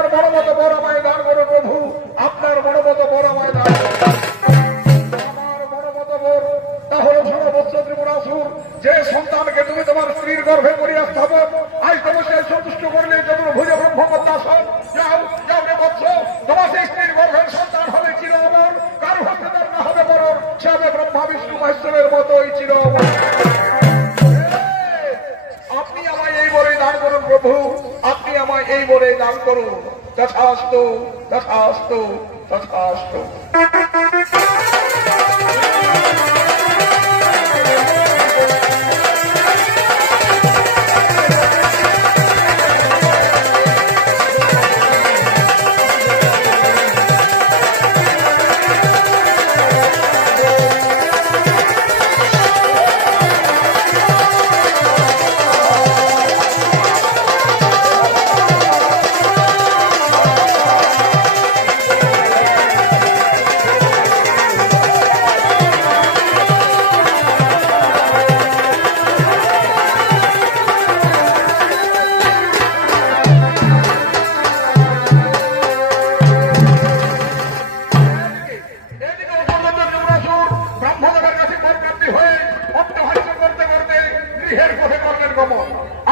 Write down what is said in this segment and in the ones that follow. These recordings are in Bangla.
আপনার বড় মতো বড় আমায় দান করো প্রভু, আপনার বড় মতো বড় আমায় দান আমার বড় মতো বড়। তাহলে সর্বোচ্চ ত্রিপুরাসুর, যে সন্তানকে তুমি তোমার স্ত্রীর গর্ভে করিয়া স্থাপন, আজ তোমার সে সন্তুষ্ট করলে চতুর্ভুজ ব্রহ্মপদ্মাসন। যাও যাও রে বৎস, তোমার সেই স্ত্রীর গর্ভের সন্তান হবে চির অমর, কারো হাতে তার না হবে মরণ, সে হবে ব্রহ্মা বিষ্ণু মহেশ্বরের মতোই চির অমর। আপনি আমায় এই বলে দান করুন প্রভু, আপনি আমায় এই বলে দান করুন। তথাস্তু তথাস্তু তথাস্তু।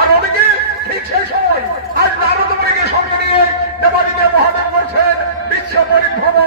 আর ওদিকে ঠিক সেই সময় আজ নারদ মুনিকে সঙ্গে নিয়ে দেবাদিদেব মহাদেব করছেন বিশ্ব পরিভ্রমণ।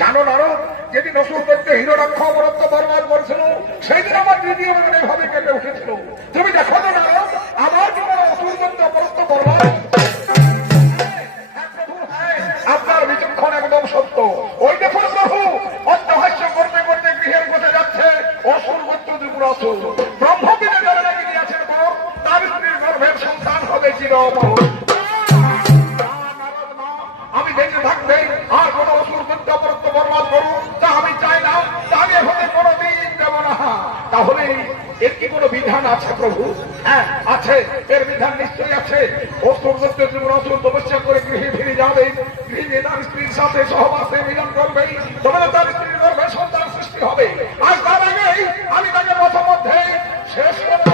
জানো নারদ, যেদিন অসুর করতে হিরণাক্ষ অমরত্ব বরবাদ করেছিল, সেই দিন আমার দ্বিতীয় মনে ভাবে কেঁপে উঠেছিল। তুমি দেখো তো নারদ, আমার জীবন অসুর করতে অমরত্ব বরবাদ। আপনার বিচক্ষণ একদম সত্য। ওই দেখুন প্রভু, অট্টহাস্য করতে করতে গৃহের পথে যাচ্ছে অসুর করতে ত্রিপুরাসুর। ব্রহ্মবিদে যারা নাকি দিয়েছেন বর, তার স্ত্রীর গর্ভের সন্তান হবে চির অমর। আমি দেখে থাকবে আর কোন অসুর করতে অমরত্ব বরবাদ করুন, তা আমি চাই না, তাহলে হতে কোনদিন দেব না। তাহলে এর কি কোনো বিধান আছে প্রভু? হ্যাঁ আছে, এর বিধান নিশ্চয়ই আছে। অসুর করতে ত্রিপুরাসুর তপস্যা করে গৃহে ফিরে যাবে, গৃহে তার স্ত্রীর সাথে সহবাসে মিলন করবে, তবে তার স্ত্রীর গর্ভে সন্তান সৃষ্টি হবে। আর তার আগেই আমি তাকে পথ মধ্যে শেষ করব।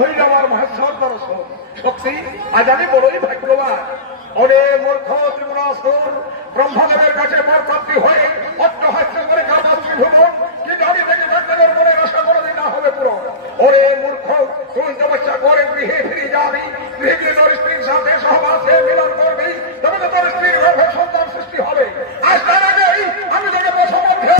হইল আমার মহেশ্বর দর্শন। সত্যি আজ আমি বড়ই ভাগ্যবান। অনেক মূর্খ ত্রিপুরাসুর ব্রহ্মদেবের কাছে বরপ্রাপ্তি হয়ে অট্টহাস্য করে কাটাচ্ছি ভুবন, কিন্তু আমি দেখে থাকলেন মনের আশা কোনোদিন না হবে পুরো। ওরে মূর্খ, তুই তপস্যা করে গৃহে ফিরে যাবি, গৃহে গিয়ে তোর স্ত্রীর সাথে সহবাসে মিলন করবি, তবে তো তোর স্ত্রীর গর্ভে সন্তান সৃষ্টি হবে। আজ তার আগেই আমি তোকে বসমধ্যে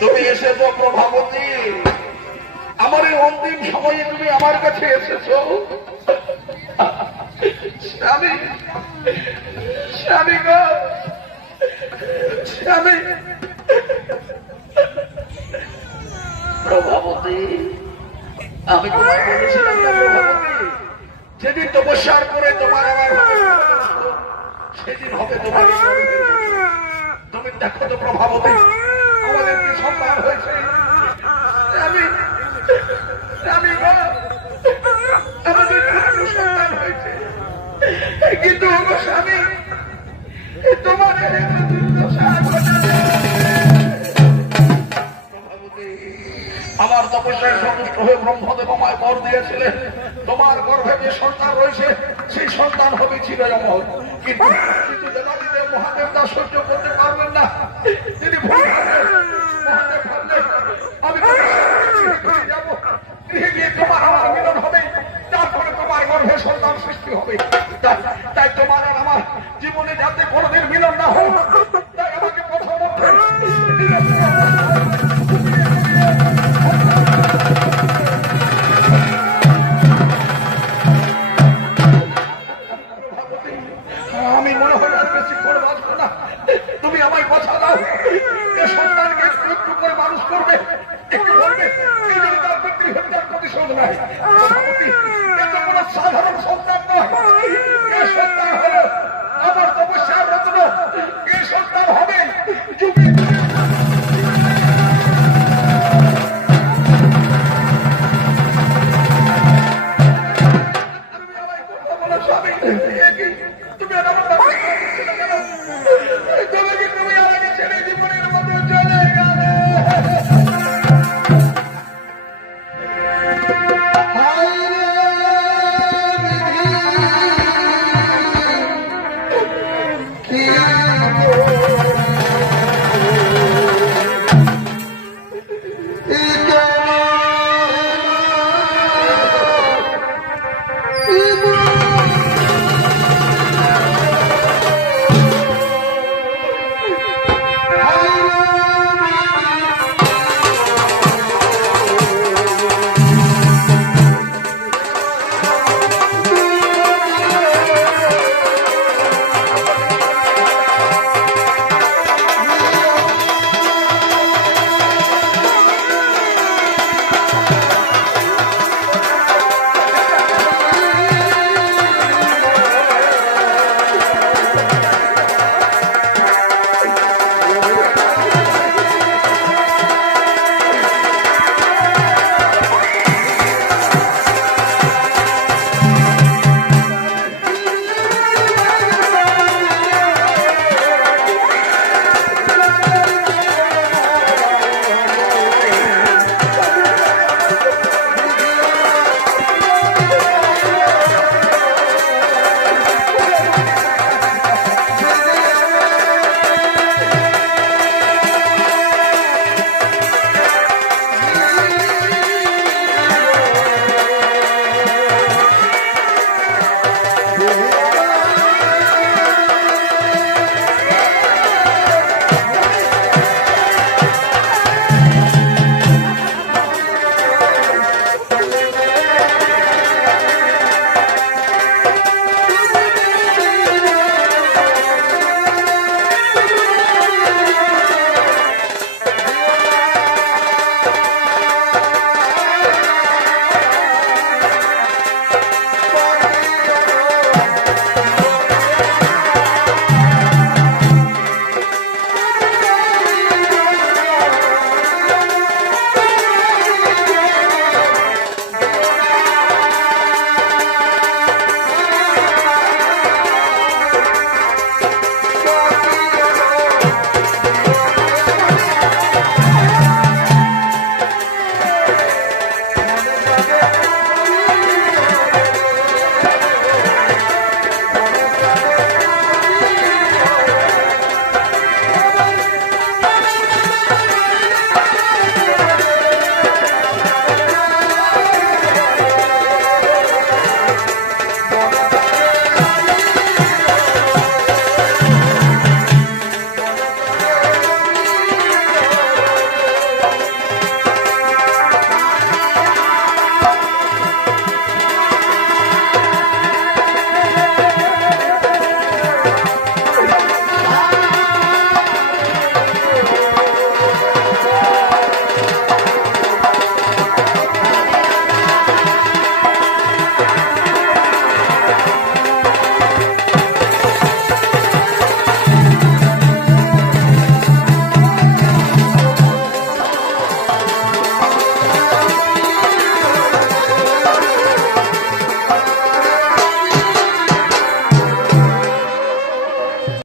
তুমি এসেছো প্রভাবতী, আমার এই অন্তিম সময়ে তুমি আমার কাছে এসেছো। স্বামী, স্বামী গো, স্বামী। প্রভাবতী, আমি তোমায় বলেছিলাম না প্রভাবতী, যেদিন তপস্যার করে তোমার আমার সেদিন হবে তোমার। তুমি দেখো তো প্রভাবতী, আমাদের কি সন্তান হয়েছে। আমি আমাদের সন্তান হয়েছে, কিন্তু স্বামী তোমার আমার তপস্যায় সন্তুষ্ট হয়ে ব্রহ্মদেব আমায় বর দিয়েছিলেন, তোমার গর্ভে যে সন্তান রয়েছে সেই সন্তান হবে চিরয়মল। কিন্তু দেবাদিদেব মহাদেব তা সহ্য করতে পারবেন না। তিনি আমি যাবো, গৃহে গিয়ে তোমার আমার মিলন হবে, তারপরে তোমার গর্ভে সন্তান সৃষ্টি হবে। তাই তোমার আর আমার জীবনে যাতে কোনোদিন মিলন না হয়, তাই আমাকে প্রথম আমি মনে হয় আর বেশি করে বাঁচবো না। তুমি আমায় কথা দাও, সন্তানকে একটু করে মানুষ করবে, একটু বলবে তার বিক্রি হয়ে যাওয়ার প্রতিশোধ নাই। কোনো সাধারণ সন্তান নয়, এ সন্তান হলো আমার তপস্যার রত্ন। এ সন্তান হবে যুগে তুমি